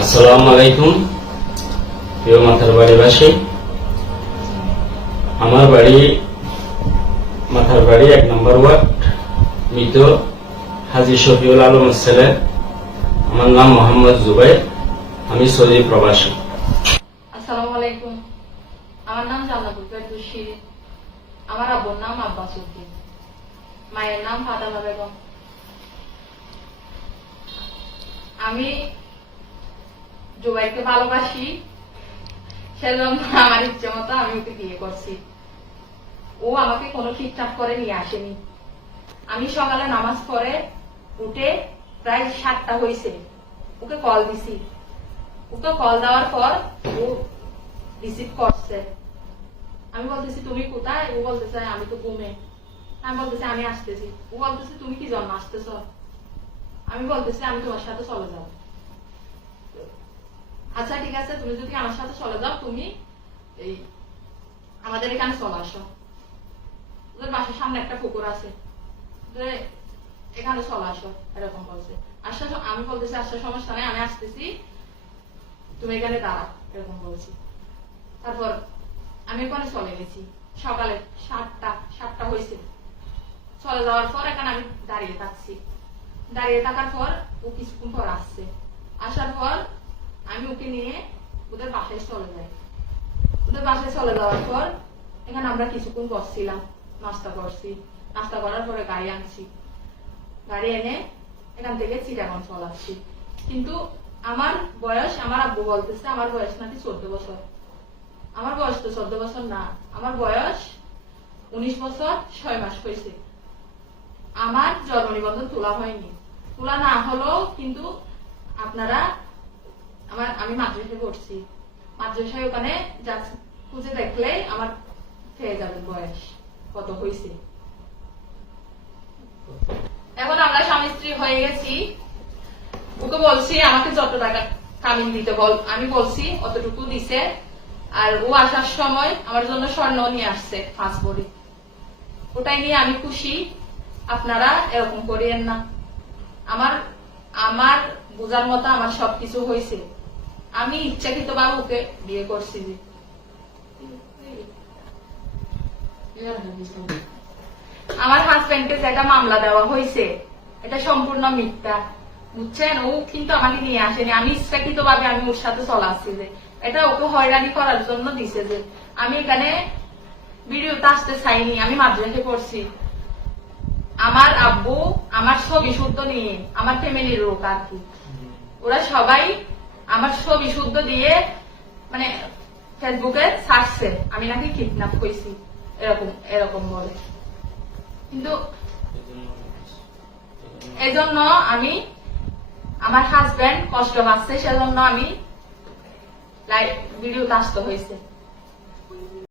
আসসালামু আলাইকুম প্রিয় মাথার বাড়িবাসী। আমার বাড়ি মাথার বাড়ি 1 নম্বর ওয়ার্ড, মৃত হাজী শফিউল আলমের ছেলে। আমার নাম মোহাম্মদ জুবাইর, আমি সৌদি প্রবাসী। আসসালামু আলাইকুম, আমার নাম জান্নাতুল ফেরদৌসী। আমার আব্বুর নাম আব্বাস উদ্দিন, মায়ের নাম ফাতেমা বেগম। আমি জুবাইরকে ভালোবাসি, সেজন্য আমার ইচ্ছে মতো আমি ওকে বিয়ে করছি। ও আমাকে কোনো ঠিকঠাক করে নিয়ে আসেনি। আমি সকালে নামাজ পড়ে উঠে প্রায় 7টা হয়েছে, ওকে কল দিছি। ওকে কল দেওয়ার পর ও রিসিভ করছে। আমি বলতেছি তুমি কোথায়? ও বলতেছে আমি তো ঘুমে। আমি বলতেছি আমি আসতেছি। ও বলতেছে তুমি কি জন্য আসতেছ? আমি বলতেছি আমি তোমার সাথে চলে যাবো। আচ্ছা ঠিক আছে, তুমি যদি আমার সাথে চলে যাও, তুমি এই আমাদের এখানে চলে আসো। ওদের বাসার সামনে একটা পুকুর আছে, এখানে চলে আসো, এরকম বলছে। আমি বলতেছি আসার সমস্যা নেই, আমি আসতেছি, তুমি এখানে দাঁড়াও, এরকম বলছি। তারপর আমি ওখানে চলে গেছি। সকালে 7টা হয়েছে। চলে যাওয়ার পর এখানে আমি দাঁড়িয়ে থাকছি। দাঁড়িয়ে থাকার পর ও কিছুক্ষণ পর আসছে। আসার পর আমি ওকে নিয়ে ওদের বাসায় চলে যাই। ওদের বাসায় চলে যাওয়ার পর এখানে আমরা কিছুক্ষণ বসছিলাম, নাস্তা করছি। নাস্তা করার পরে গাড়ি আনছি। গাড়ি এনে এখান থেকে চিটাগাং চলাচ্ছি। কিন্তু আমার বয়স, আমার আব্বু বলতেছে আমার বয়স নাকি 14 বছর। আমার বয়স তো 14 বছর না, আমার বয়স 19 বছর 6 মাস হয়েছে। আমার জন্ম নিবন্ধন তোলা হয়নি। তোলা না হলেও কিন্তু আপনারা আমি মাদ্রাসায় পড়ছি। মাদ্রাসায় ওখানে খুঁজে দেখলে আমার পেয়ে যাবেন বয়স কত হয়েছে। এখন আমরা স্বামী স্ত্রী হয়ে গেছি। ওকে বলছি আমাকে যত টাকা কামিন দিতে বল, আমি বলছি অতটুকু দিছে। আর ও আসার সময় আমার জন্য স্বর্ণ নিয়ে আসছে 5 ভরি। ওটাই নিয়ে আমি খুশি। আপনারা এরকম করিয়েন না। আমার বোঝার মতো আমার সবকিছু হয়েছে। আমি ইচ্ছাকৃত ভাবে ওকে বিয়ে করছি। আমার হাজবেন্ডকে যেটা মামলা দেওয়া হয়েছে এটা সম্পূর্ণ মিথ্যা, বুঝছেন? ও কিন্তু আমাকে নিয়ে আসেনি। আমি ইচ্ছাকৃত ভাবে আমি ওর সাথে চলে আসছি যে এটা ওকে হয়রানি করার জন্য দিছে। যে আমি এখানে ভিডিওতে আসতে চাইনি, আমি মাদ্রাসায় পড়ছি। আমার আব্বু আমার ছবি শুদ্ধ নিয়ে, আমার ফ্যামিলির লোক আর কি, ওরা সবাই আমার ছবি শুদ্ধ দিয়ে মানে ফেসবুকে ছাড়ছে আমি নাকি কিডন্যাপ হয়েছি, এরকম এরকম বলে। কিন্তু এই জন্য আমি, আমার হাজবেন্ড কষ্ট পাচ্ছে, সেজন্য আমি ভিডিওতে আসতে হয়েছে।